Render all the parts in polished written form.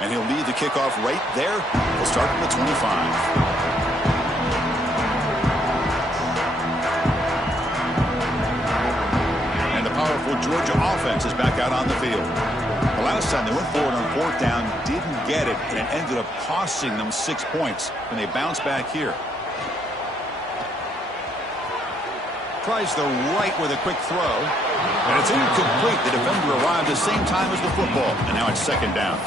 And he'll lead the kickoff right there. He'll start from the 25. Powerful Georgia offense is back out on the field. The last time they went forward on fourth down, didn't get it, and it ended up costing them 6 points. And they bounce back here. Tries the right with a quick throw, and it's incomplete. The defender arrived the same time as the football, and now it's second down.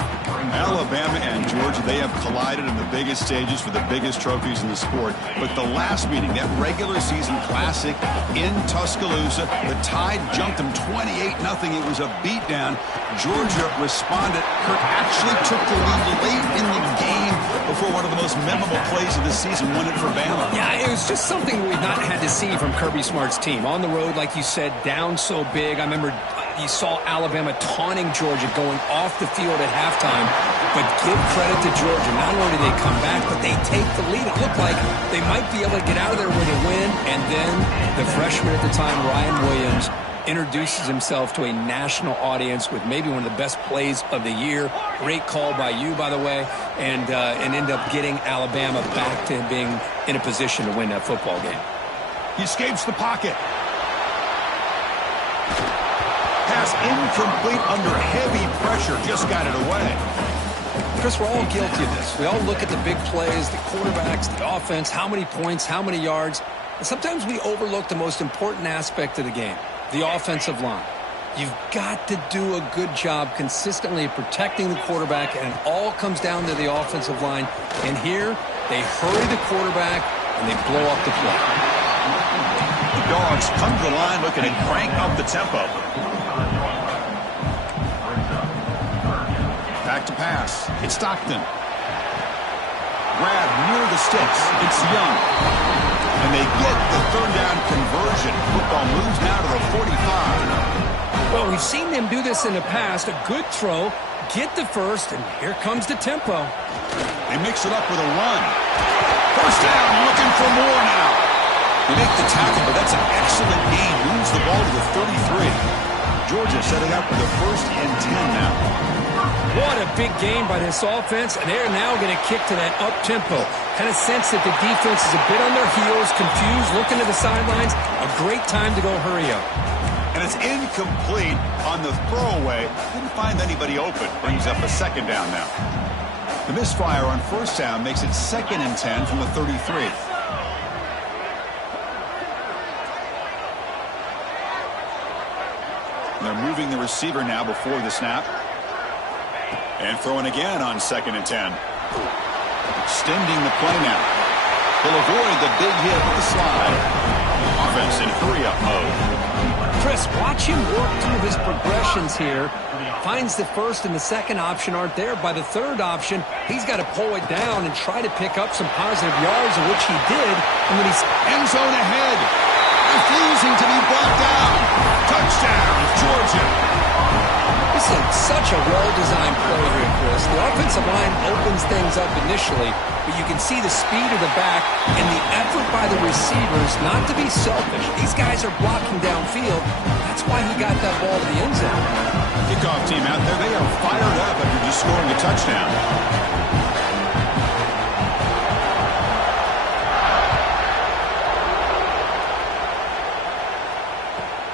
Alabama and Georgia, they have collided in the biggest stages for the biggest trophies in the sport. But the last meeting, that regular season classic in Tuscaloosa, the Tide jumped them 28-0. It was a beatdown. Georgia responded. Kirk actually took the lead late in the game before one of the most memorable plays of the season won it for Bama. Yeah, it was just something we've not had to see from Kirby Smart's team. On the road, like you said, down so big. I remember you saw Alabama taunting Georgia going off the field at halftime. But give credit to Georgia. Not only do they come back, but they take the lead. It looked like they might be able to get out of there with a win. And then the freshman at the time, Ryan Williams, introduces himself to a national audience with maybe one of the best plays of the year. Great call by you, by the way, and end up getting Alabama back to being in a position to win that football game. He escapes the pocket. Pass incomplete under heavy pressure. Just got it away. Chris, we're all guilty of this. We all look at the big plays, the quarterbacks, the offense, how many points, how many yards. And sometimes we overlook the most important aspect of the game, the offensive line. You've got to do a good job consistently of protecting the quarterback, and it all comes down to the offensive line. And here, they hurry the quarterback, and they blow up the play. The Dogs come to the line looking to crank up the tempo. Back to pass. It's Stockton. Grab near the sticks. It's Young. And they get the third down conversion. Football moves now to the 45. Well, we've seen them do this in the past. A good throw, get the first, and here comes the tempo. They mix it up with a run. First down, looking for more now. They make the tackle, but that's an excellent gain. Moves the ball to the 33. Georgia setting up for the 1st and 10 now. What a big game by this offense, and they're now going to kick to that up-tempo. Kind of sense that the defense is a bit on their heels, confused, looking to the sidelines. A great time to go hurry up. And it's incomplete on the throwaway. Didn't find anybody open. Brings up a second down now. The misfire on first down makes it 2nd and 10 from the 33. They're moving the receiver now before the snap. And throwing again on 2nd and 10. Extending the play now. He'll avoid the big hit with the slide. Offense in hurry-up mode. Chris, watch him work through his progressions here. Finds the first and the second option aren't there. By the third option, he's got to pull it down and try to pick up some positive yards, of which he did. And when he's end zone ahead, refusing to be brought down. Touchdown, Georgia. This is such a well-designed play here, Chris. The offensive line opens things up initially, but you can see the speed of the back and the effort by the receivers not to be selfish. These guys are blocking downfield. That's why he got that ball to the end zone. Kickoff team out there, they are fired up after just scoring a touchdown.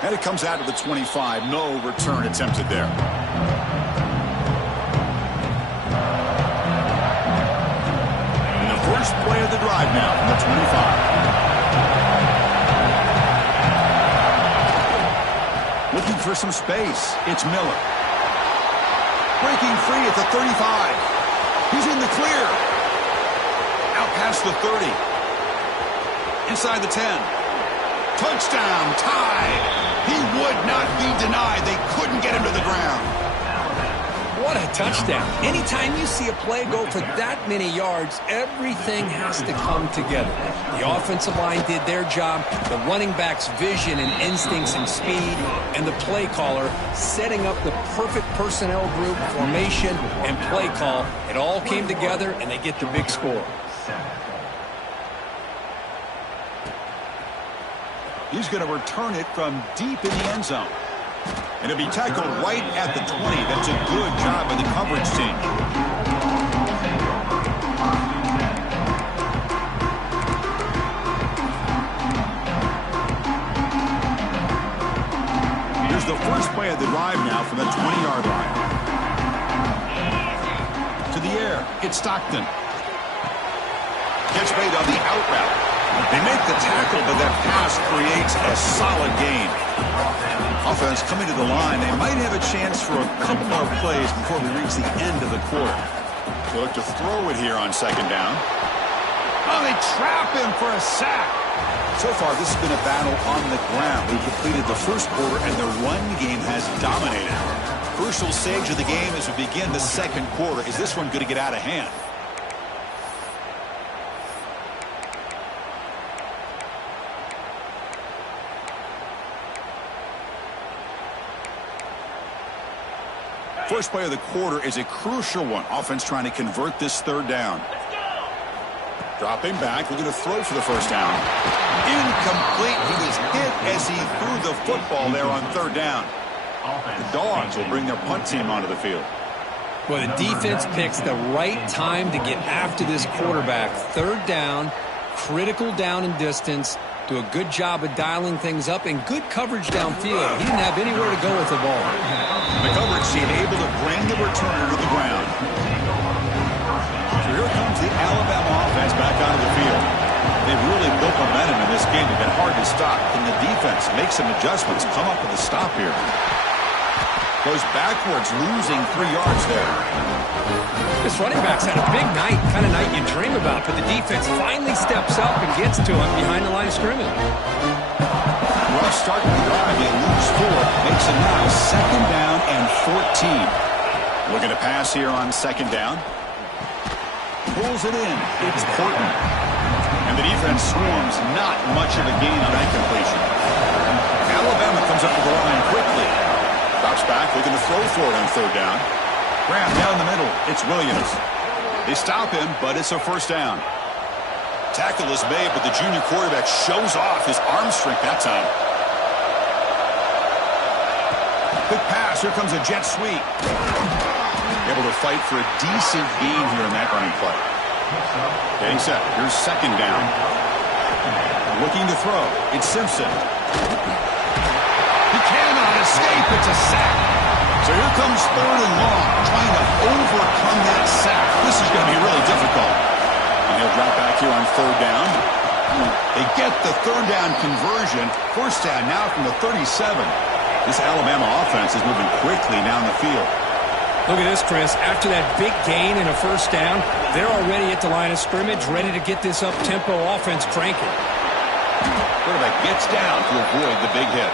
And it comes out to the 25. No return attempted there. And the first play of the drive now from the 25. Looking for some space. It's Miller. Breaking free at the 35. He's in the clear. Out past the 30. Inside the 10. Touchdown, Tide. He would not be denied. They couldn't get him to the ground. What a touchdown. Anytime you see a play go for that many yards, everything has to come together. The offensive line did their job, the running back's vision and instincts and speed, and the play caller setting up the perfect personnel group, formation, and play call. It all came together, and they get the big score. He's going to return it from deep in the end zone. And it'll be tackled right at the 20. That's a good job by the coverage team. Here's the first play of the drive now from the 20-yard line. To the air, it's Stockton. Catch made on the out route. They make the tackle, but that pass creates a solid gain. Offense coming to the line. They might have a chance for a couple more plays before we reach the end of the quarter. So look to throw it here on second down. Oh, they trap him for a sack. So far, this has been a battle on the ground. We've completed the first quarter, and the run game has dominated. Crucial stage of the game as we begin the second quarter. Is this one going to get out of hand? First play of the quarter is a crucial one. Offense trying to convert this third down. Dropping back, looking to throw for the first down. Incomplete. He was hit as he threw the football there on third down. The Dogs will bring their punt team onto the field. Well, the defense picks the right time to get after this quarterback. Third down, critical down and distance. Do a good job of dialing things up and good coverage downfield. He didn't have anywhere to go with the ball. The coverage team able to bring the returner to the ground. So here comes the Alabama offense back onto the field. They've really built momentum in this game. They've been hard to stop. Can the defense make some adjustments, come up with a stop here? Goes backwards, losing 3 yards there. This running back's had a big night, kind of night you dream about, but the defense finally steps up and gets to him behind the line of scrimmage. Rough start to the drive. They lose 4. Makes it now second down and 14. Looking to pass here on second down. Pulls it in. It's Porton. And the defense swarms. Not much of a gain on that completion. Alabama comes up to the line quickly. Drops back, looking to throw for it on third down. Graham down the middle. It's Williams. They stop him, but it's a first down. Tackle is made, but the junior quarterback shows off his arm strength that time. Quick pass. Here comes a jet sweep. Able to fight for a decent gain here in that running play. Getting set. Here's second down. Looking to throw. It's Simpson. He cannot escape. It's a sack. So here comes third and long, trying to overcome that sack. This is going to be really difficult. And he'll drop back here on third down. They get the third down conversion. First down now from the 37. This Alabama offense is moving quickly down the field. Look at this, Chris. After that big gain and a first down, they're already at the line of scrimmage, ready to get this up-tempo offense cranking. Quarterback gets down to avoid the big hit.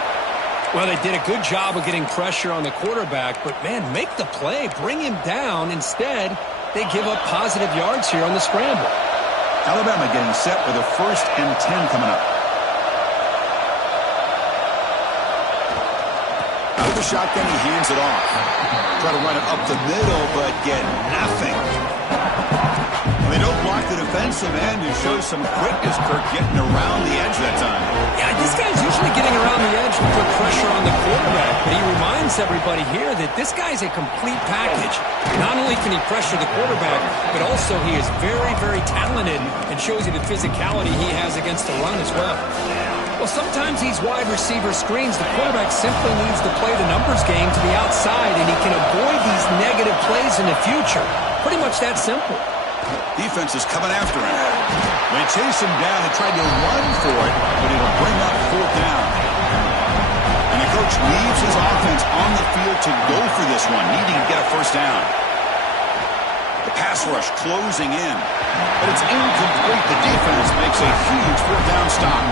Well, they did a good job of getting pressure on the quarterback, but, man, make the play. Bring him down. Instead, they give up positive yards here on the scramble. Alabama getting set with a 1st and 10 coming up. Out of the shotgun, he hands it off. Try to run it up the middle, but get nothing. They don't block the defensive end. It shows some quickness, Kirk, getting around the edge that time. Yeah, this guy's usually getting around the edge to put pressure on the quarterback, but he reminds everybody here that this guy's a complete package. Not only can he pressure the quarterback, but also he is very, very talented and shows you the physicality he has against the run as well. Well, sometimes these wide receiver screens, the quarterback simply needs to play the numbers game to the outside, and he can avoid these negative plays in the future. Pretty much that simple. Defense is coming after him. They chase him down and try to run for it, but it'll bring up fourth down. And the coach leaves his offense on the field to go for this one, needing to get a first down. The pass rush closing in, but it's incomplete. The defense makes a huge fourth down stop.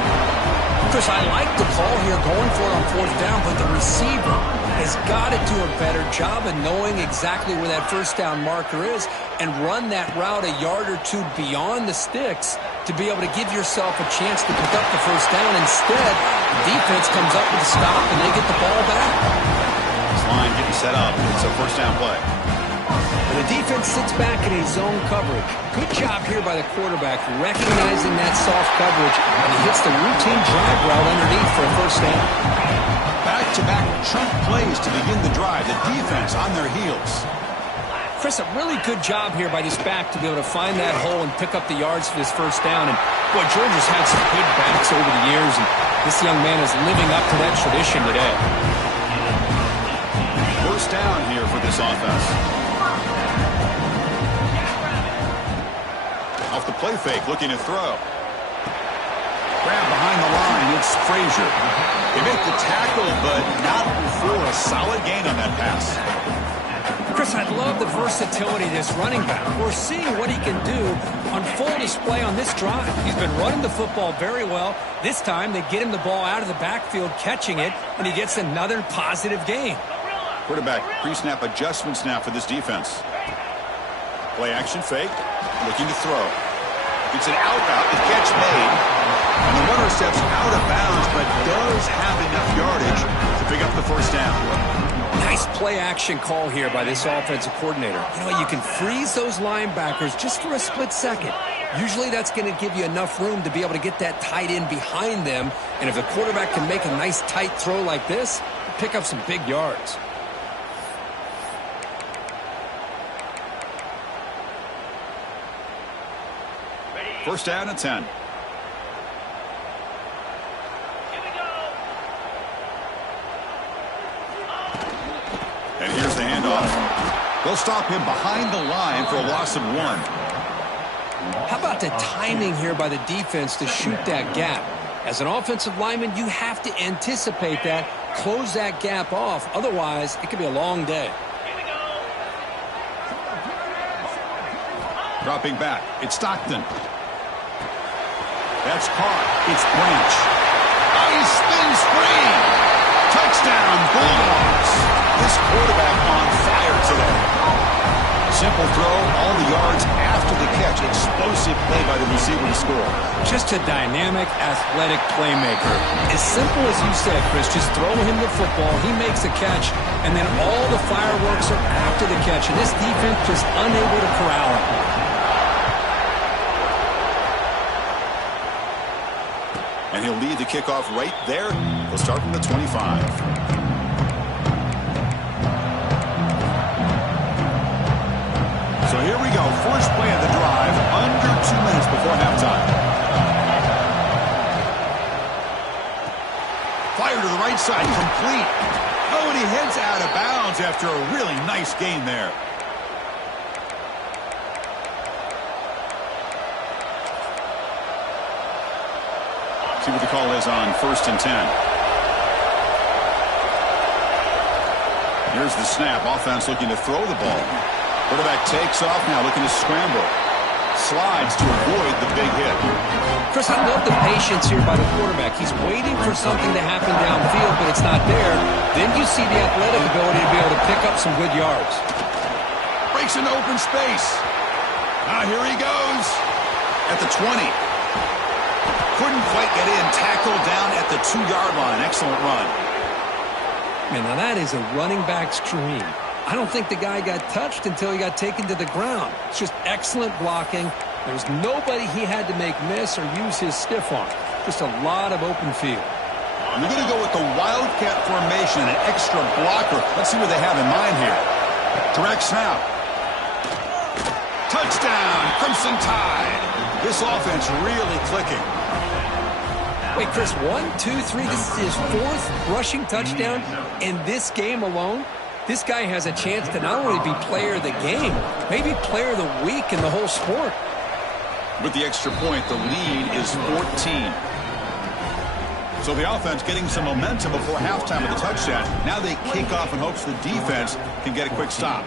Chris, I like the call here, going for it on fourth down, but the receiver has got to do a better job of knowing exactly where that first down marker is and run that route a yard or two beyond the sticks to be able to give yourself a chance to pick up the first down. Instead, the defense comes up with a stop and they get the ball back. This line getting set up. It's a first down play. The defense sits back in a zone coverage. Good job here by the quarterback, recognizing that soft coverage, and he hits the routine drag route underneath for a first down. Back back-to-back chunk plays to begin the drive. The defense on their heels. Chris, a really good job here by this back to be able to find that hole and pick up the yards for this first down. And, boy, Georgia's had some good backs over the years, and this young man is living up to that tradition today. First down here for this offense. Off the play fake, looking to throw. Grab behind the line, it's Frazier. They make the tackle, but not before a solid gain on that pass. Chris, I love the versatility of this running back. We're seeing what he can do on full display on this drive. He's been running the football very well. This time, they get him the ball out of the backfield, catching it, and he gets another positive gain. Quarterback pre-snap adjustments now for this defense. Play action fake, looking to throw. It's an out route, the catch made. And the runner steps out of bounds, but does have enough yardage to pick up the first down. Nice play-action call here by this offensive coordinator. You know, you can freeze those linebackers just for a split second. Usually that's going to give you enough room to be able to get that tight end behind them. And if the quarterback can make a nice tight throw like this, pick up some big yards. First down at 10. And here's the handoff. They'll stop him behind the line for a loss of 1. How about the timing here by the defense to shoot that gap? As an offensive lineman, you have to anticipate that, close that gap off. Otherwise, it could be a long day. Dropping back, it's Stockton. That's caught. It's Branch. Oh, he spins free. Touchdown, Bulldogs. This quarterback on fire today. Simple throw, all the yards after the catch. Explosive play by the receiver to score. Just a dynamic, athletic playmaker. As simple as you said, Chris, just throw him the football, he makes a catch, and then all the fireworks are after the catch. And this defense just unable to corral him. And he'll lead the kickoff right there. He'll start from the 25. So here we go. First play of the drive, under 2 minutes before halftime. Fire to the right side, complete. Oh, and he heads out of bounds after a really nice gain there. See what the call is on 1st and 10. Here's the snap. Offense looking to throw the ball. Quarterback takes off now, looking to scramble. Slides to avoid the big hit. Chris, I love the patience here by the quarterback. He's waiting for something to happen downfield, but it's not there. Then you see the athletic ability to be able to pick up some good yards. Breaks into open space. Now here he goes. At the 20. Couldn't quite get in. Tackled down at the 2-yard line. Excellent run. Man, now that is a running back's dream. I don't think the guy got touched until he got taken to the ground. It's just excellent blocking. There was nobody he had to make miss or use his stiff arm. Just a lot of open field. And they're going to go with the Wildcat formation, an extra blocker. Let's see what they have in mind here. Direct snap. Touchdown, Crimson Tide. This offense really clicking. Wait, Chris, 1, 2, 3. This is his 4th rushing touchdown in this game alone. This guy has a chance to not only be player of the game, maybe player of the week in the whole sport. With the extra point, the lead is 14. So the offense getting some momentum before halftime with the touchdown. Now they kick off in hopes the defense can get a quick stop.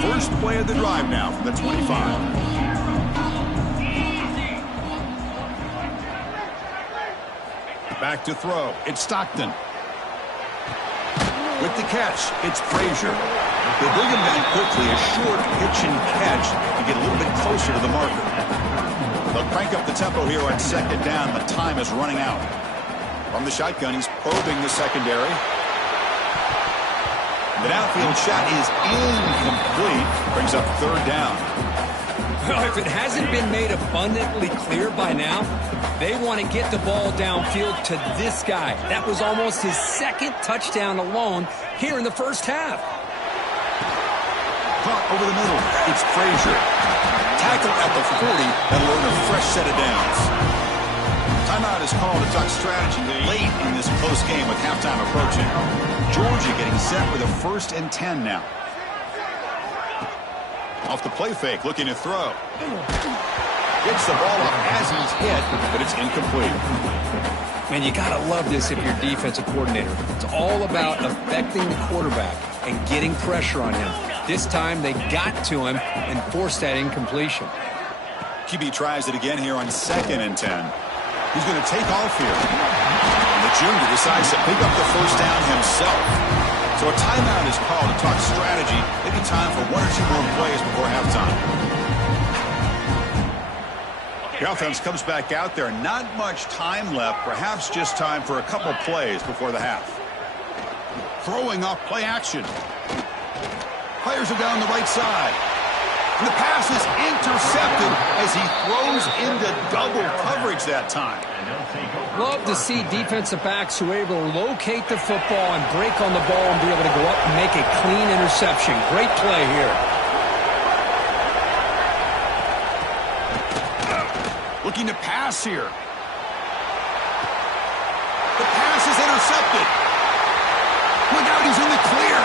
First play of the drive now from the 25. Back to throw. It's Stockton. With the catch, it's Frazier. They bring him down quickly. A short pitch and catch to get a little bit closer to the marker. They'll crank up the tempo here on second down. The time is running out. From the shotgun, he's probing the secondary. The downfield shot is incomplete. Brings up third down. Well, if it hasn't been made abundantly clear by now, they want to get the ball downfield to this guy. That was almost his second touchdown alone here in the first half. Caught over the middle. It's Frazier. Tackle at the 40. That'll earn a fresh set of downs. Timeout is called to talk strategy late in this close game with halftime approaching. Georgia getting set with a 1st and 10 now. Off the play fake, looking to throw. Gets the ball up as he's hit, but it's incomplete. Man, you got to love this if you're defensive coordinator. It's all about affecting the quarterback and getting pressure on him. This time they got to him and forced that incompletion. QB tries it again here on 2nd and 10. He's going to take off here. And the junior decides to pick up the first down himself. So a timeout is called to talk strategy. Maybe time for 1 or 2 more plays before halftime. The offense comes back out there. Not much time left. Perhaps just time for a couple plays before the half. Throwing off play action. Players are down the right side. And the pass is intercepted as he throws into double coverage that time. Love to see defensive backs who are able to locate the football and break on the ball and be able to go up and make a clean interception. Great play here. Looking to pass here. The pass is intercepted. Look out, he's in the clear.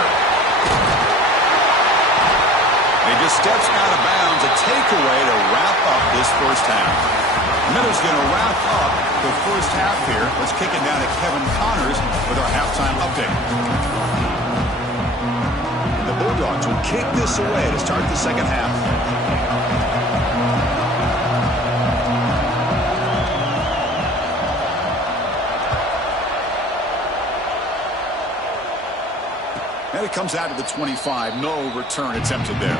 He just steps out of bounds. A takeaway to wrap up this first half. Miller's going to wrap up the first half here. Let's kick it down to Kevin Connors with our halftime update. The Bulldogs will kick this away to start the second half. And it comes out to the 25. No return attempted there.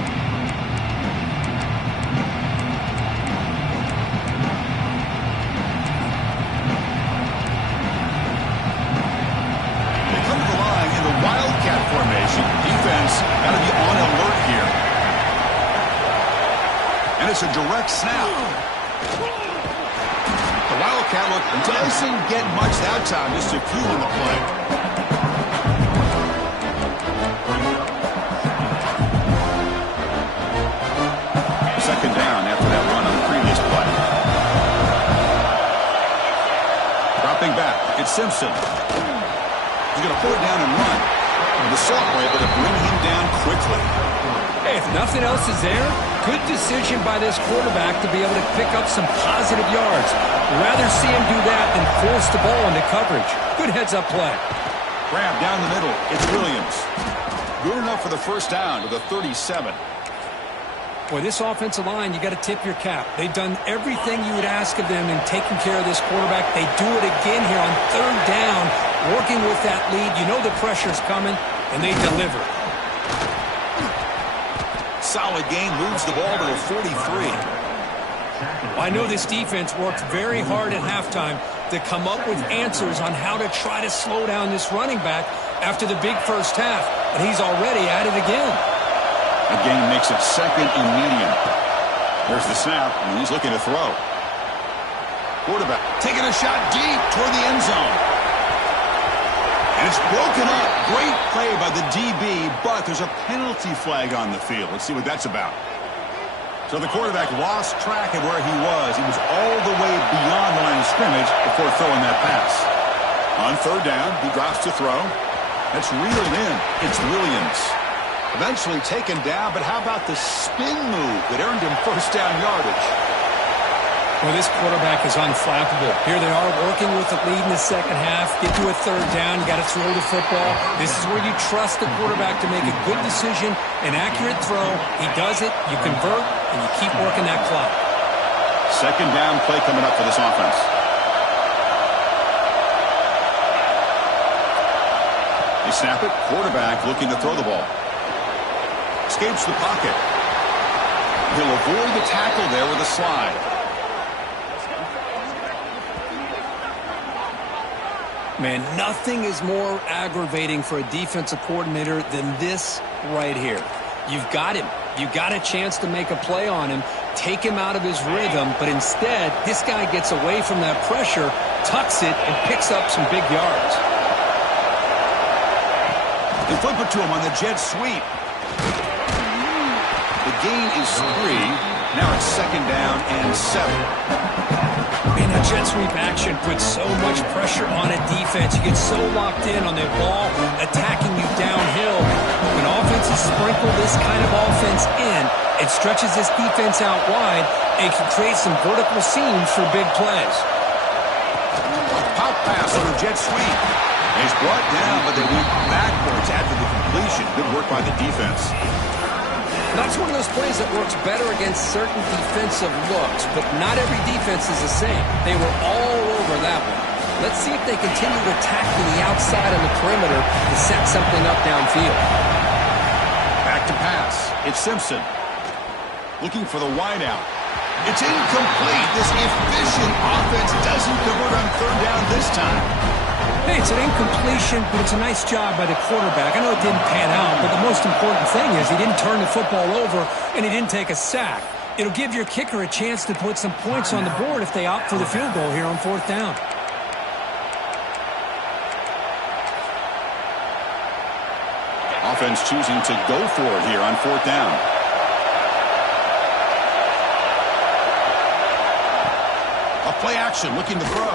They come to the line in the Wildcat formation. Defense got to be on alert here. And it's a direct snap. The Wildcat look doesn't get much that time. Just a few on the play. Second down after that run on the previous play. Dropping back, it's Simpson. He's going to pull it down and run. And the Saints were able to bring him down quickly. Hey, if nothing else is there, good decision by this quarterback to be able to pick up some positive yards. Rather see him do that than force the ball into coverage. Good heads-up play. Grab down the middle, it's Williams. Good enough for the first down with a 37. Boy, this offensive line, you got to tip your cap. They've done everything you would ask of them in taking care of this quarterback. They do it again here on third down, working with that lead. You know the pressure's coming, and they deliver. Solid game, moves the ball to the 43. I know this defense worked very hard at halftime to come up with answers on how to try to slow down this running back after the big first half, and he's already at it again. The game makes it second and medium. There's the snap, and he's looking to throw. Quarterback taking a shot deep toward the end zone. And it's broken up. Great play by the DB, but there's a penalty flag on the field. Let's see what that's about. So the quarterback lost track of where he was. He was all the way beyond the line of scrimmage before throwing that pass. On third down, he drops to throw. That's reeled in. It's Williams. Eventually taken down, but how about the spin move that earned him first down yardage? Well, this quarterback is unflappable. Here they are working with the lead in the second half. Get to a third down, you got to throw the football. This is where you trust the quarterback to make a good decision, an accurate throw. He does it, you convert, and you keep working that clock. Second down play coming up for this offense. They snap it, quarterback looking to throw the ball. Escapes the pocket. He'll avoid the tackle there with a slide. Man, nothing is more aggravating for a defensive coordinator than this right here. You've got him. You've got a chance to make a play on him, take him out of his rhythm, but instead, this guy gets away from that pressure, tucks it, and picks up some big yards. They flip it to him on the jet sweep. The gain is 3. Now it's 2nd down and 7. Man, that jet sweep action puts so much pressure on a defense. You get so locked in on the ball attacking you downhill. When offenses sprinkle this kind of offense in, it stretches this defense out wide and can create some vertical seams for big plays. A pop pass on the jet sweep. He's brought down, but they went backwards after the completion. Good work by the defense. That's one of those plays that works better against certain defensive looks, but not every defense is the same. They were all over that one. Let's see if they continue to attack to the outside on the perimeter to set something up downfield. Back to pass. It's Simpson. Looking for the wideout. It's incomplete. This efficient offense doesn't convert on 3rd down this time. Hey, it's an incompletion, but it's a nice job by the quarterback. I know it didn't pan out, but the most important thing is he didn't turn the football over and he didn't take a sack. It'll give your kicker a chance to put some points on the board if they opt for the field goal here on 4th down. Offense choosing to go for it here on 4th down. A play action looking to throw.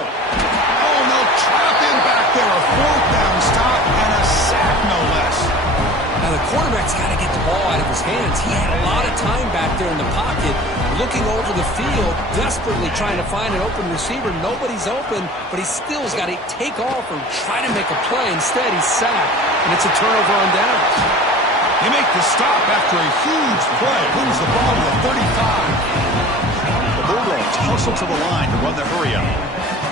Oh, no, trap him back there. A 4th down stop and a sack, no less. Now, the quarterback's got to get the ball out of his hands. He had a lot of time back there in the pocket, looking over the field, desperately trying to find an open receiver. Nobody's open, but he still's got to take off or try to make a play. Instead, he's sacked, and it's a turnover on downs. They make the stop after a huge play. Moves the ball to the 35. The Bulldogs hustle to the line to run the hurry-up.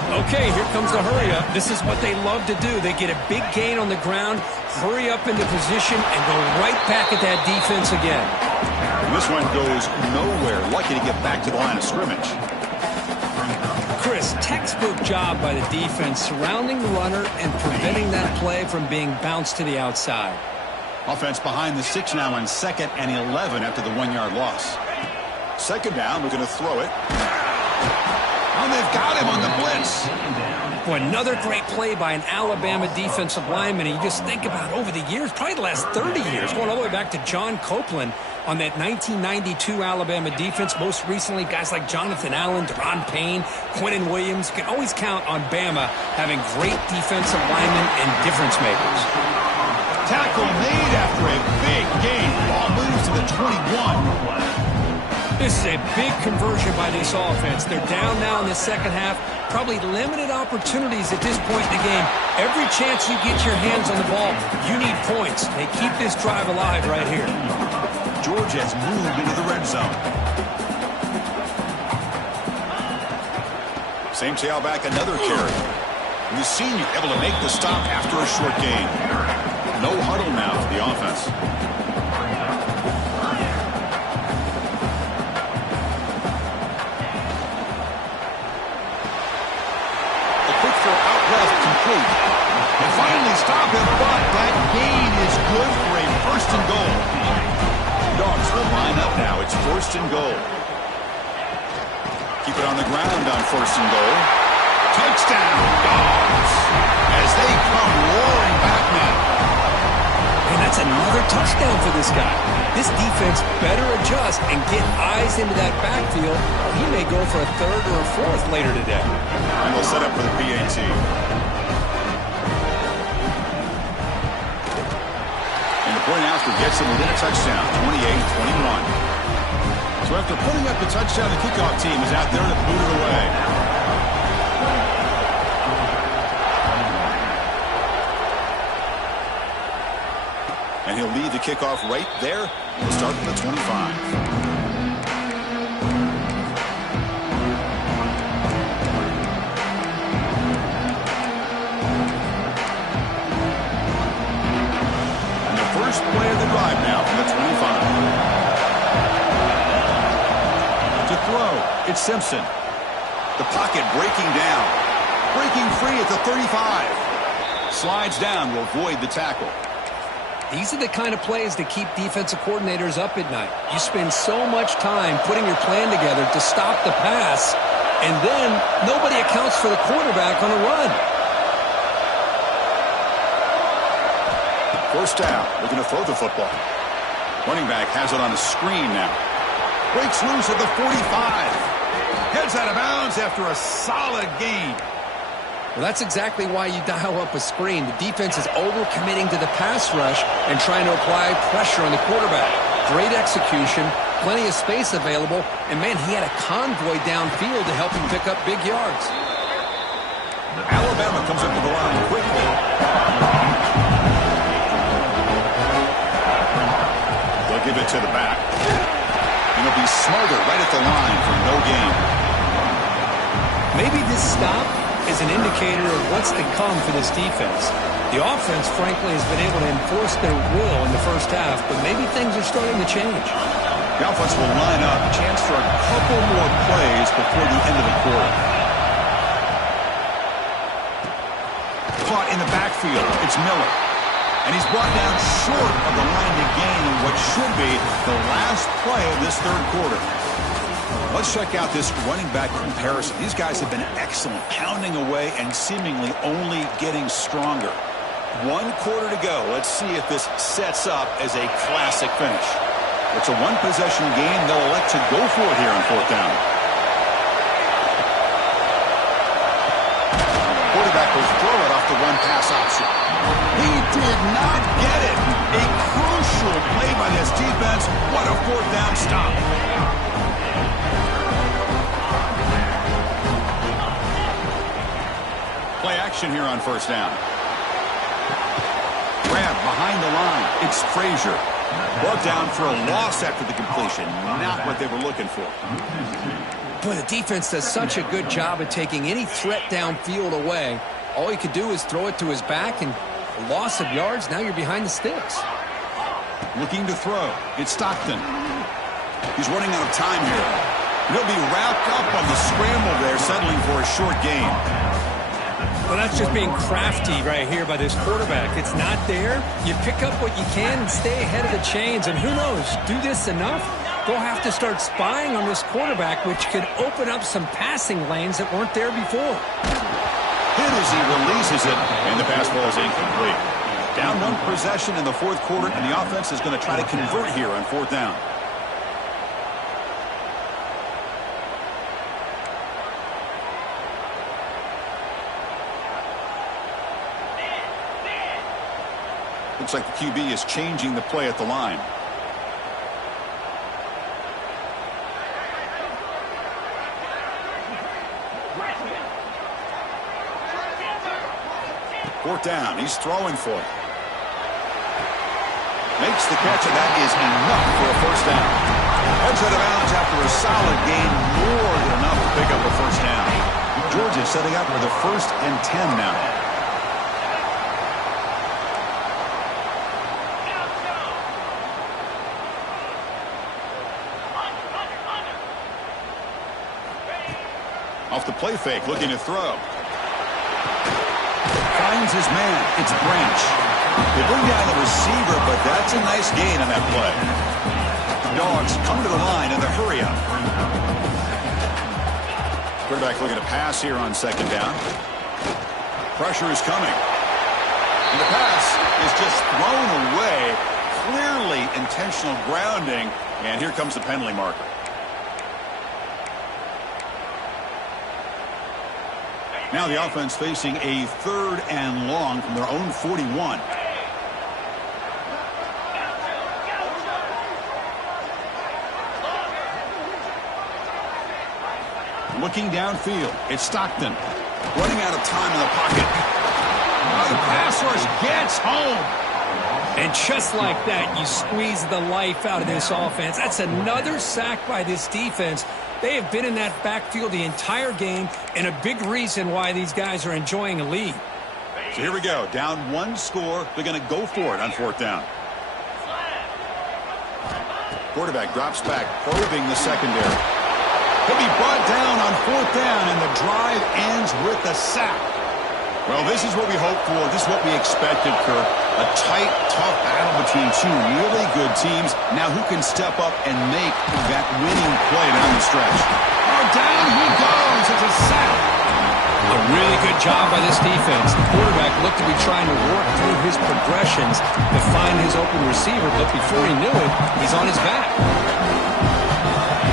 Okay, here comes the hurry-up. This is what they love to do. They get a big gain on the ground, hurry up into position, and go right back at that defense again. And this one goes nowhere. Lucky to get back to the line of scrimmage. Chris, textbook job by the defense surrounding the runner and preventing that play from being bounced to the outside. Offense behind the 6 now on 2nd and 11 after the 1-yard loss. 2nd down, we're going to throw it. Oh, they've got him on the blitz. Boy, another great play by an Alabama defensive lineman. And you just think about over the years, probably the last 30 years, going all the way back to John Copeland on that 1992 Alabama defense. Most recently, guys like Jonathan Allen, Deron Payne, Quinnen Williams. You can always count on Bama having great defensive linemen and difference makers. Tackle made after a big gain. Ball moves to the 21. This is a big conversion by this offense. They're down now in the 2nd half. Probably limited opportunities at this point in the game. Every chance you get your hands on the ball, you need points. They keep this drive alive right here. Georgia has moved into the red zone. Same tailback, another carry. And the senior able to make the stop after a short gain. No huddle now for the offense. And finally stop him, but that gain is good for a 1st and goal. Dogs will line up now. It's 1st and goal. Keep it on the ground on 1st and goal. Touchdown, Dogs, as they come roaring back now. And that's another touchdown for this guy. This defense better adjust and get eyes into that backfield. He may go for a 3rd or a 4th later today. And we'll set up for the PAT. Point after gets him within a touchdown, 28-21. So after putting up the touchdown, the kickoff team is out there to boot it away. And he'll lead the kickoff right there. We'll start from the 25. First play of the drive now from the 25. To throw, it's Simpson. The pocket breaking down. Breaking free at the 35. Slides down to avoid the tackle. These are the kind of plays that keep defensive coordinators up at night. You spend so much time putting your plan together to stop the pass, and then nobody accounts for the quarterback on a run. First down, looking to throw the football. Running back has it on a screen now. Breaks loose at the 45. Heads out of bounds after a solid gain. Well, that's exactly why you dial up a screen. The defense is overcommitting to the pass rush and trying to apply pressure on the quarterback. Great execution, plenty of space available, and, man, he had a convoy downfield to help him pick up big yards. Alabama comes up to the line quickly. They'll give it to the back. And he'll be smothered right at the line for no gain. Maybe this stop is an indicator of what's to come for this defense. The offense, frankly, has been able to enforce their will in the first half, but maybe things are starting to change. The offense will line up, a chance for a couple more plays before the end of the quarter. Caught in the backfield, it's Miller. And he's brought down short of the line to gain what should be the last play of this third quarter. Let's check out this running back comparison. These guys have been excellent, pounding away and seemingly only getting stronger. 1 quarter to go. Let's see if this sets up as a classic finish. It's a one-possession game. They'll elect to go for it here on fourth down. Quarterback will throw it off the run-pass option. He did not get it. A crucial play by this defense. What a fourth down stop. Play action here on first down. Grab behind the line. It's Frazier. Brought down for a loss after the completion. Not what they were looking for. Boy, the defense does such a good job of taking any threat downfield away. All he could do is throw it to his back, and a loss of yards, now you're behind the sticks. Looking to throw. It's Stockton. He's running out of time here. He'll be wrapped up on the scramble there, settling for a short gain. Well, that's just being crafty right here by this quarterback. It's not there. You pick up what you can and stay ahead of the chains. And who knows, do this enough, they'll have to start spying on this quarterback, which could open up some passing lanes that weren't there before. Hit as he releases it, and the pass ball is incomplete. Down 1 possession in the fourth quarter, and the offense is going to try to convert here on fourth down. Looks like the QB is changing the play at the line. Fourth down. He's throwing for it. Makes the catch, and that is enough for a first down. Heads out of bounds after a solid gain, more than enough to pick up a first down. Georgia setting up for the 1st and 10 now. Off the play fake, looking to throw. Finds his man. It's Branch. They bring down the receiver, but that's a nice gain on that play. Dogs come to the line in the hurry up. Quarterback looking to pass here on second down. Pressure is coming. And the pass is just thrown away. Clearly intentional grounding. And here comes the penalty marker. Now the offense facing a 3rd and long from their own 41. Looking downfield, it's Stockton. Running out of time in the pocket. Oh, the pass rush gets home. And just like that, you squeeze the life out of this offense. That's another sack by this defense. They have been in that backfield the entire game, and a big reason why these guys are enjoying a lead. So here we go. Down 1 score. They're going to go for it on fourth down. Quarterback drops back, probing the secondary. He'll be brought down on fourth down, and the drive ends with a sack. Well, this is what we hoped for. This is what we expected, Kirk. A tight, tough battle between two really good teams. Now who can step up and make that winning play down the stretch? Oh, down he goes. It's a sack. A really good job by this defense. The quarterback looked to be trying to work through his progressions to find his open receiver, but before he knew it, he's on his back.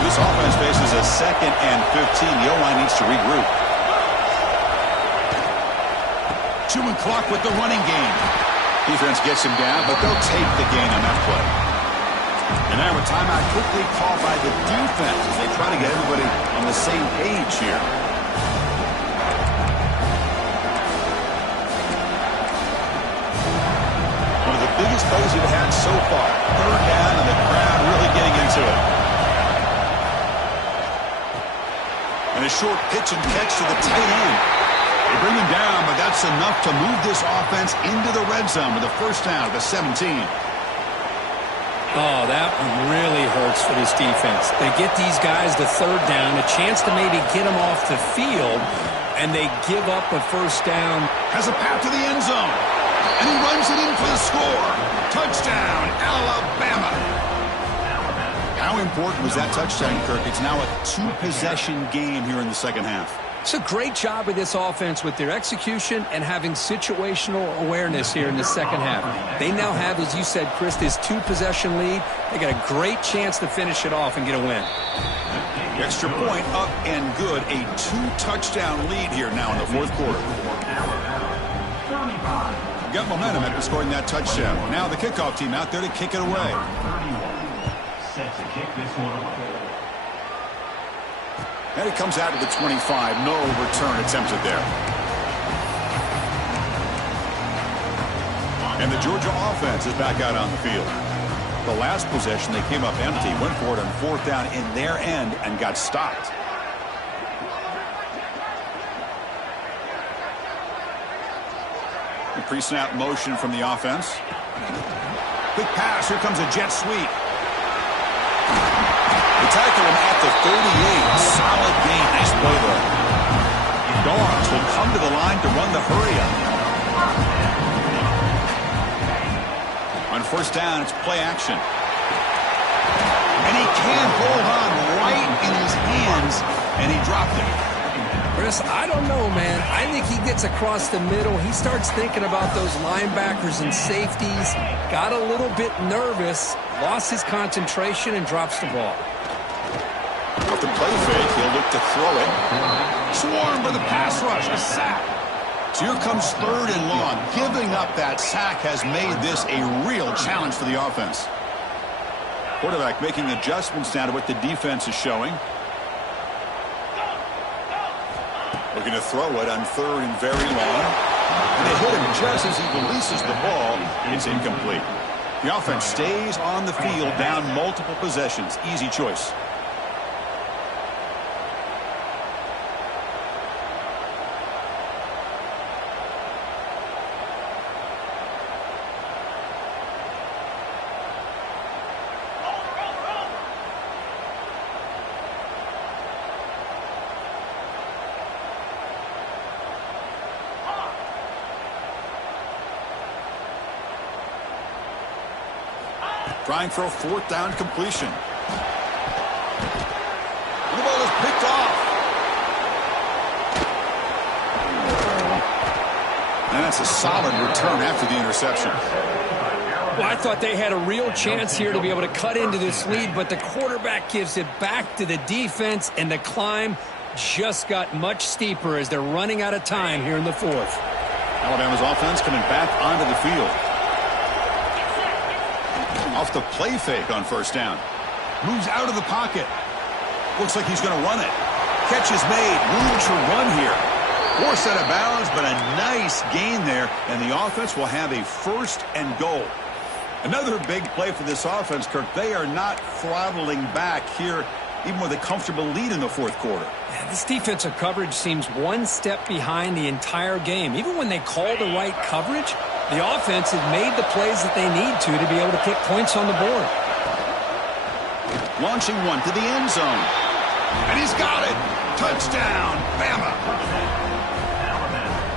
This offense faces a 2nd and 15. The O-line needs to regroup. Chewing clock with the running game. Defense gets him down, but they'll take the gain on that play. And now a timeout quickly called by the defense as they try to get everybody on the same page here. One of the biggest plays we've had so far. 3rd down and the crowd really getting into it. And a short pitch and catch to the tight end. They bring him down, but that's enough to move this offense into the red zone with a 1st down at the 17. Oh, that really hurts for this defense. They get these guys the 3rd down, a chance to maybe get them off the field, and they give up a 1st down. Has a path to the end zone, and he runs it in for the score. Touchdown, Alabama. How important was that touchdown, Kirk? It's now a 2-possession game here in the 2nd half. It's a great job of this offense with their execution and having situational awareness here in the 2nd half. They now have, as you said, Chris, this 2-possession lead. They got a great chance to finish it off and get a win. Extra point up and good. A 2-touchdown lead here now in the 4th quarter. Got momentum after scoring that touchdown. Now the kickoff team out there to kick it away. Set to kick this one away. And it comes out to the 25. No return attempted there. And the Georgia offense is back out on the field. The last possession, they came up empty, went for it on 4th down in their end and got stopped. The pre-snap motion from the offense. Quick pass. Here comes a jet sweep. They tackle him at the 38. Solid gain. Nice play there. Dogs will come to the line to run the hurry-up. On 1st down, it's play action. And he can't hold on right in his hands, and he dropped it. Chris, I don't know, man. I think he gets across the middle. He starts thinking about those linebackers and safeties. Got a little bit nervous, lost his concentration, and drops the ball. Off the play fake, he'll look to throw it. Swarm for the pass rush, a sack. So here comes 3rd and long. Giving up that sack has made this a real challenge for the offense. Quarterback making adjustments now to what the defense is showing. Looking to throw it on 3rd and very long. And they hit him just as he releases the ball. It's incomplete. The offense stays on the field down multiple possessions. Easy choice. Trying for a 4th down completion. The ball is picked off. And that's a solid return after the interception. Well, I thought they had a real chance here to be able to cut into this lead, but the quarterback gives it back to the defense, and the climb just got much steeper as they're running out of time here in the 4th. Alabama's offense coming back onto the field. Off the play fake on 1st down. Moves out of the pocket. Looks like he's going to run it. Catch is made. Room to run here. Forced out of bounds, but a nice gain there. And the offense will have a 1st and goal. Another big play for this offense, Kirk. They are not throttling back here, even with a comfortable lead in the 4th quarter. Yeah, this defensive coverage seems one step behind the entire game. Even when they call the right coverage, the offense has made the plays that they need to be able to pick points on the board. Launching one to the end zone. And he's got it. Touchdown, Bama.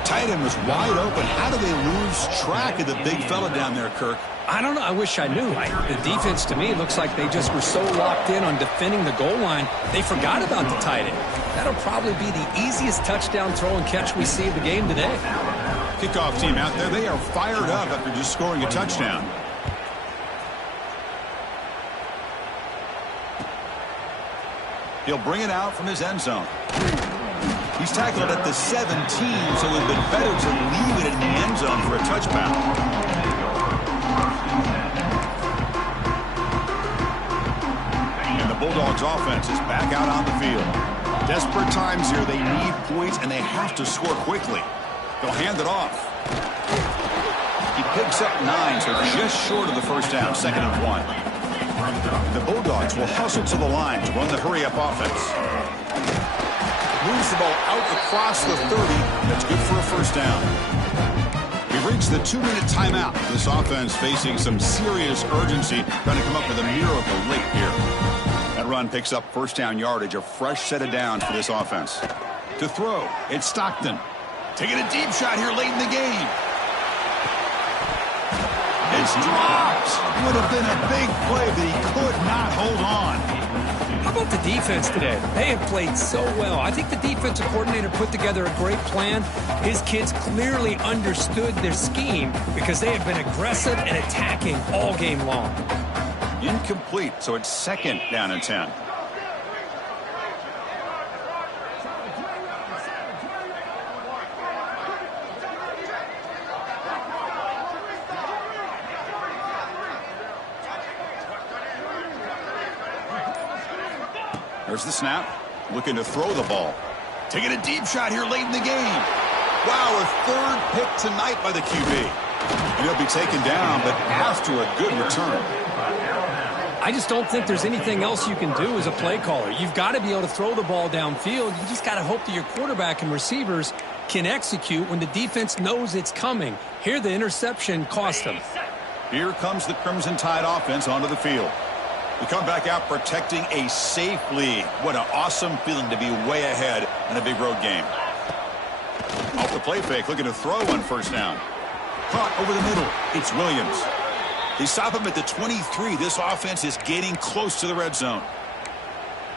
tight end was wide open. How do they lose track of the big fella down there, Kirk? I don't know. I wish I knew. The defense, to me, looks like they just were so locked in on defending the goal line, they forgot about the tight end. That'll probably be the easiest touchdown throw and catch we see of the game today. Kickoff team out there, they are fired up after just scoring a touchdown. He'll bring it out from his end zone. He's tackled at the 17, so it would have been better to leave it in the end zone for a touchdown. Bulldogs offense is back out on the field. Desperate times here. They need points, and they have to score quickly. They'll hand it off. He picks up 9, so just short of the first down, 2nd and 1. The Bulldogs will hustle to the line to run the hurry-up offense. Moves the ball out across the 30. That's good for a first down. We've reached the 2-minute timeout. This offense facing some serious urgency, trying to come up with a miracle late here. That run picks up first down yardage, a fresh set of downs for this offense. To throw, it's Stockton. Taking a deep shot here late in the game. It's dropped. Would have been a big play, but he could not hold on. How about the defense today? They have played so well. I think the defensive coordinator put together a great plan. His kids clearly understood their scheme because they have been aggressive and attacking all game long. Incomplete, so it's 2nd down and 10. There's the snap. Looking to throw the ball. Taking a deep shot here late in the game. Wow, a 3rd pick tonight by the QB. And he'll be taken down, but after a good return. I just don't think there's anything else you can do as a play caller. You've got to be able to throw the ball downfield. You just got to hope that your quarterback and receivers can execute when the defense knows it's coming. Here, the interception cost them. Here comes the Crimson Tide offense onto the field. We come back out protecting a safe lead. What an awesome feeling to be way ahead in a big road game. Off the play fake, looking to throw on first down. Caught over the middle. It's Williams. They stop him at the 23. This offense is getting close to the red zone.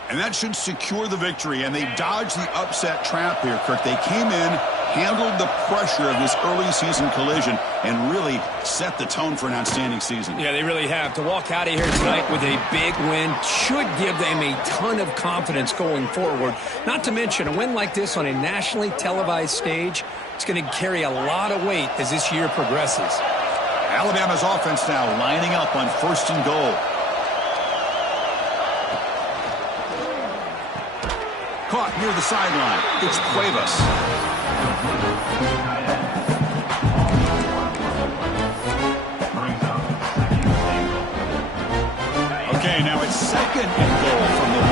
And that should secure the victory. And they dodged the upset trap here, Kirk. They came in, handled the pressure of this early season collision, and really set the tone for an outstanding season. Yeah, they really have. To walk out of here tonight with a big win should give them a ton of confidence going forward. Not to mention, a win like this on a nationally televised stage, it's going to carry a lot of weight as this year progresses. Alabama's offense now lining up on 1st and goal. Caught near the sideline. It's Cuevas. Okay, now it's 2nd and goal from the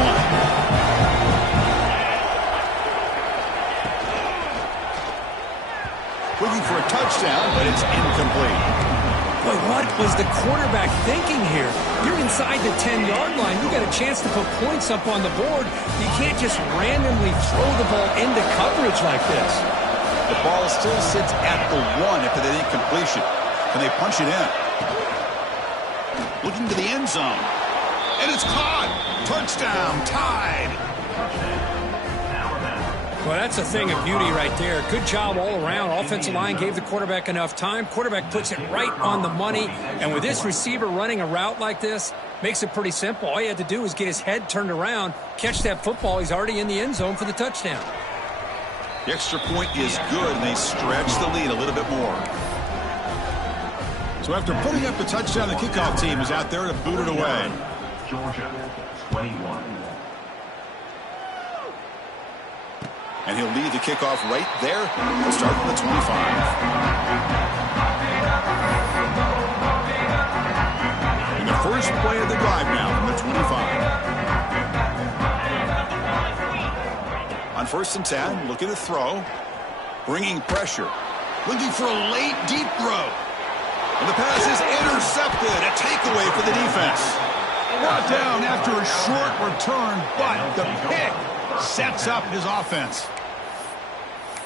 1. Looking for a touchdown, but it's incomplete. Boy, what was the quarterback thinking here? You're inside the 10-yard line. You got a chance to put points up on the board. You can't just randomly throw the ball into coverage like this. The ball still sits at the 1 after that incompletion. Can they punch it in? Looking to the end zone. And it's caught. Touchdown, Tide. Well, that's a thing of beauty right there. Good job all around. Offensive line gave the quarterback enough time. Quarterback puts it right on the money. And with this receiver running a route like this, makes it pretty simple. All you had to do was get his head turned around, catch that football. He's already in the end zone for the touchdown. The extra point is good, and they stretch the lead a little bit more. So after putting up the touchdown, the kickoff team is out there to boot it away. Georgia, 21. And he'll lead the kickoff right there. He'll start from the 25. And the first play of the drive now from the 25. On 1st and 10, looking to throw. Bringing pressure. Looking for a late, deep throw. And the pass is intercepted. A takeaway for the defense. Brought down after a short return, but the pick sets up his offense.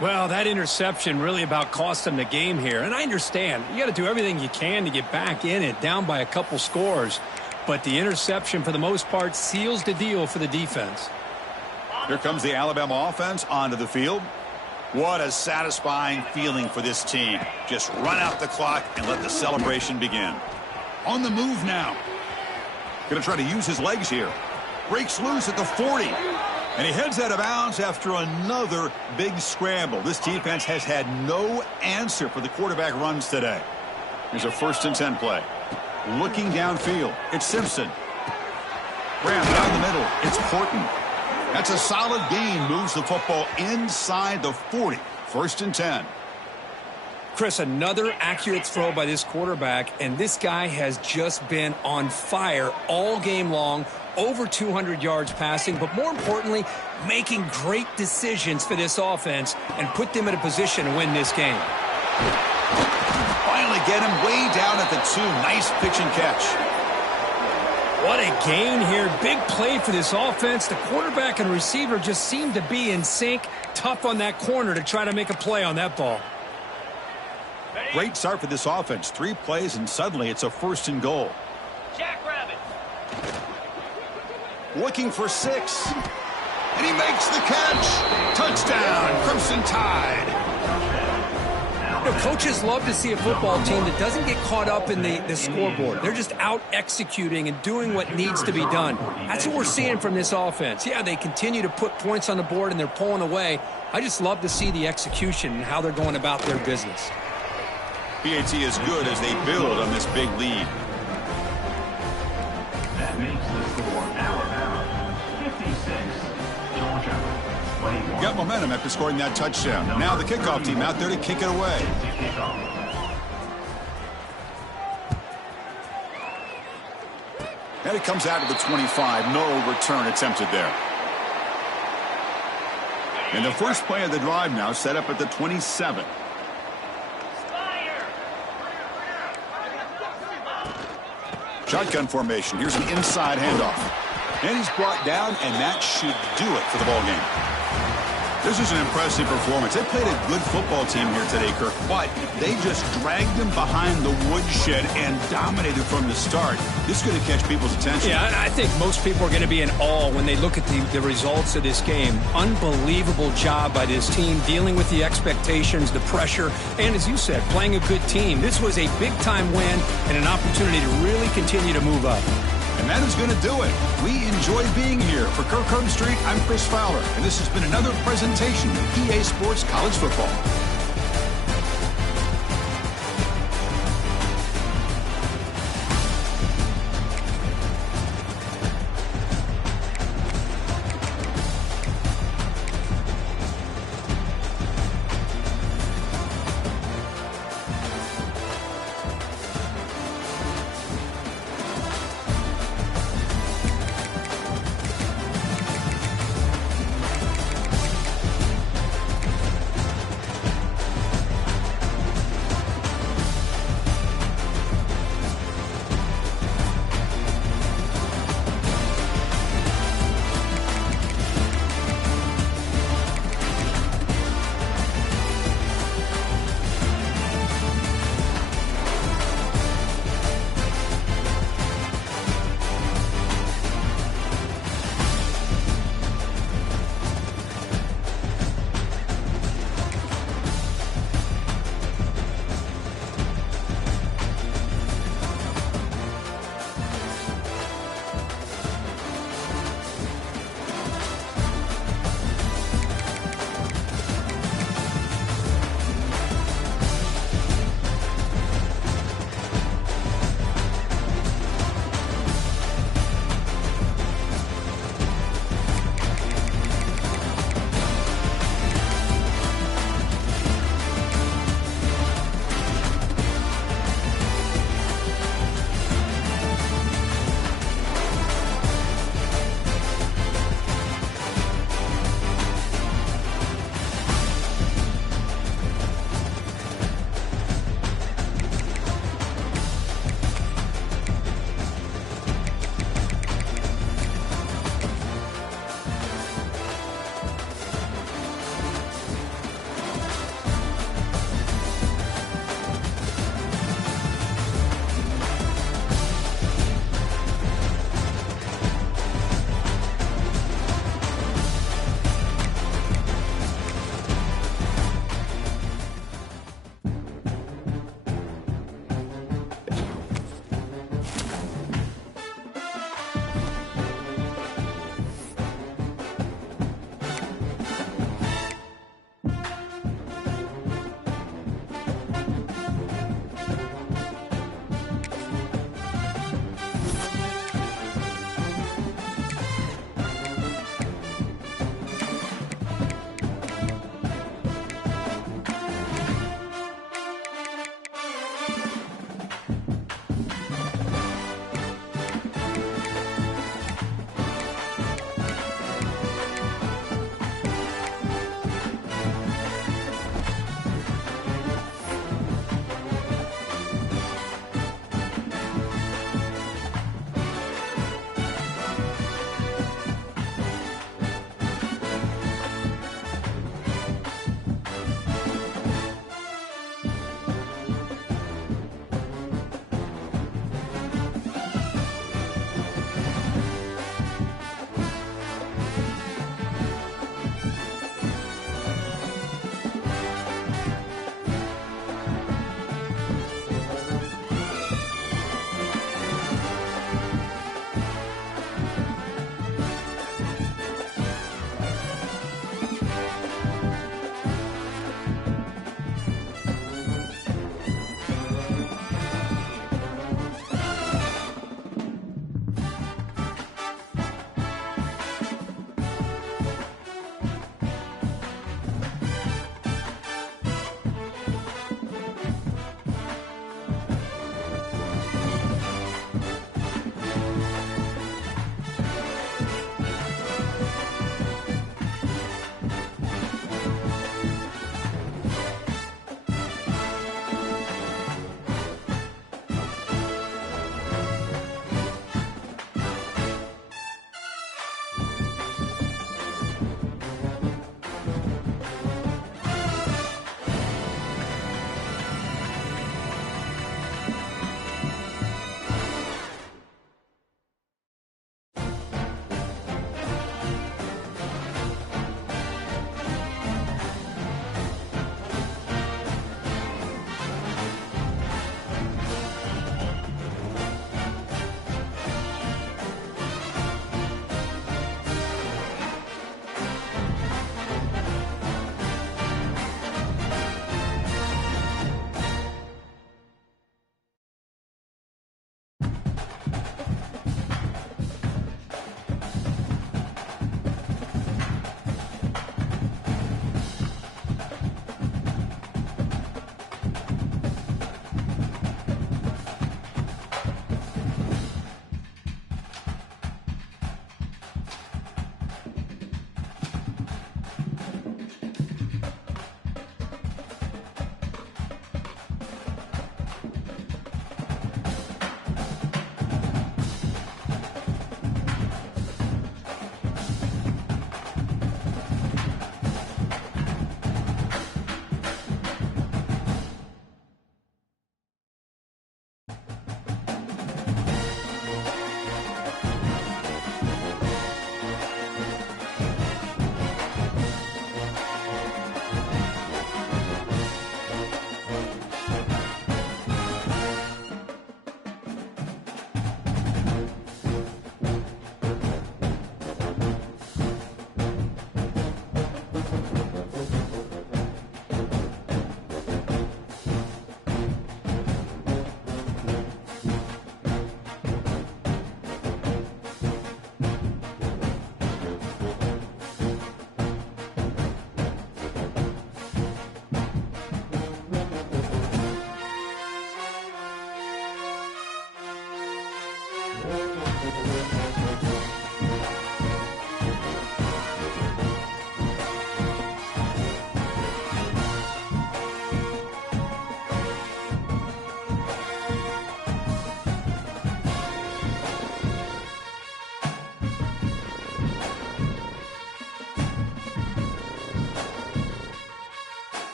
Well, that interception really about cost them the game here. And I understand. You got to do everything you can to get back in it, down by a couple scores. But the interception, for the most part, seals the deal for the defense. Here comes the Alabama offense onto the field. What a satisfying feeling for this team. Just run out the clock and let the celebration begin. On the move now. Going to try to use his legs here. Breaks loose at the 40. And he heads out of bounds after another big scramble. This defense has had no answer for the quarterback runs today. Here's a 1st and 10 play. Looking downfield. It's Simpson. Ram down the middle. It's Horton. That's a solid gain. Moves the football inside the 40. 1st and 10. Chris, another accurate throw by this quarterback, and this guy has just been on fire all game long, over 200 yards passing, but more importantly, making great decisions for this offense and put them in a position to win this game. Finally get him way down at the 2. Nice pitch and catch. What a gain here. Big play for this offense. The quarterback and receiver just seem to be in sync. Tough on that corner to try to make a play on that ball. Great start for this offense. 3 plays, and suddenly it's a 1st and goal. Jackrabbit. Looking for 6. And he makes the catch. Touchdown, Crimson Tide. You know, coaches love to see a football team that doesn't get caught up in the scoreboard. They're just out executing and doing what needs to be done. That's what we're seeing from this offense. Yeah, they continue to put points on the board and they're pulling away. I just love to see the execution and how they're going about their business. PAT is good as they build on this big lead. That makes the score Alabama 56, Georgia 21. Got momentum after scoring that touchdown. Now the kickoff team out there to kick it away. And it comes out to the 25. No return attempted there. And the first play of the drive now set up at the 27. Shotgun formation. Here's an inside handoff. And he's brought down, and that should do it for the ball game. This is an impressive performance. They played a good football team here today, Kirk, but they just dragged them behind the woodshed and dominated from the start. This is going to catch people's attention. Yeah, I think most people are going to be in awe when they look at the results of this game. Unbelievable job by this team dealing with the expectations, the pressure, and as you said, playing a good team. This was a big-time win and an opportunity to really continue to move up. And that is going to do it. We enjoy being here. For Kirk Herbstreit, I'm Chris Fowler, and this has been another presentation of EA Sports College Football.